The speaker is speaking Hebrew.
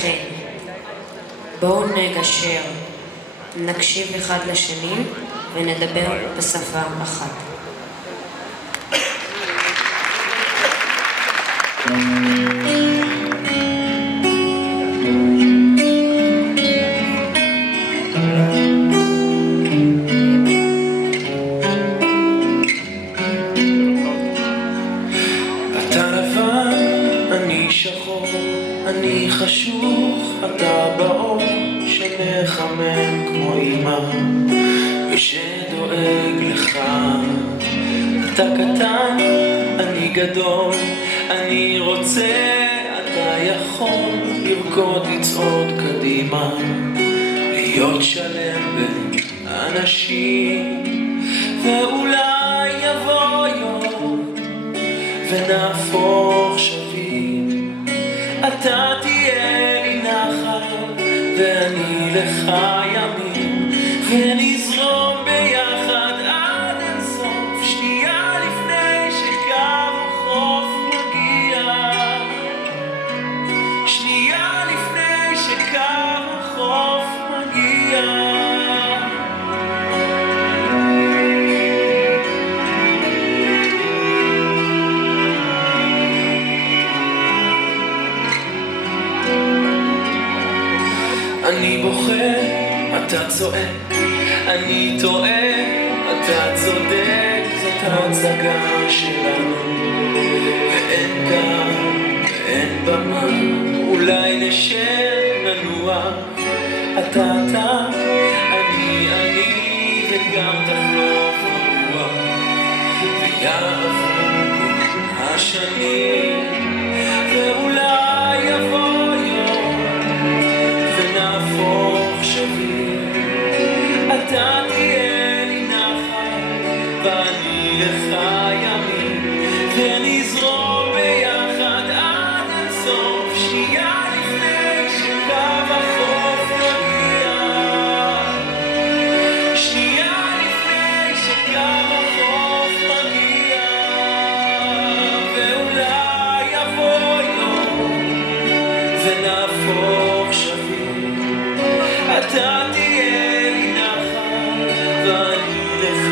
שכן. בואו נגשר, נקשיב אחד לשני ונדבר בשפה אחת. שחור, אני חשוך, אתה באור שמחמם כמו אמא ושדואג לך. אתה קטן, אני גדול, אני רוצה, אתה יכול לרקוד, לצעוד קדימה, להיות שלם בין אנשים. ואולי יבוא יום ונהפוך שווים, אתה תהיה לי נחל ואני לך ימים, ונזרום ביחד עד אינסוף, שנייה לפני שקו החוף מגיע, שנייה לפני שקו החוף מגיע. אני בוכה, אתה צועק, אני טועה, אתה צודק, זאת ההצגה שלנו, ואין גם, ואין במה, אולי נשב, ננוע, אתה, אני, וגם תחלוף הרוח, ויעברו השנים, ואולי יבוא יום ונהפוך שווים, אתה תהיה לי נחל ואני לך ימים, ונזרום ביחד עד אינסוף, שנייה לפני שקו החוף מגיע, שנייה לפני שקו החוף מגיע. ואולי יבוא יום ונהפוך שווים, אתה תהיה לי נחל ואני לך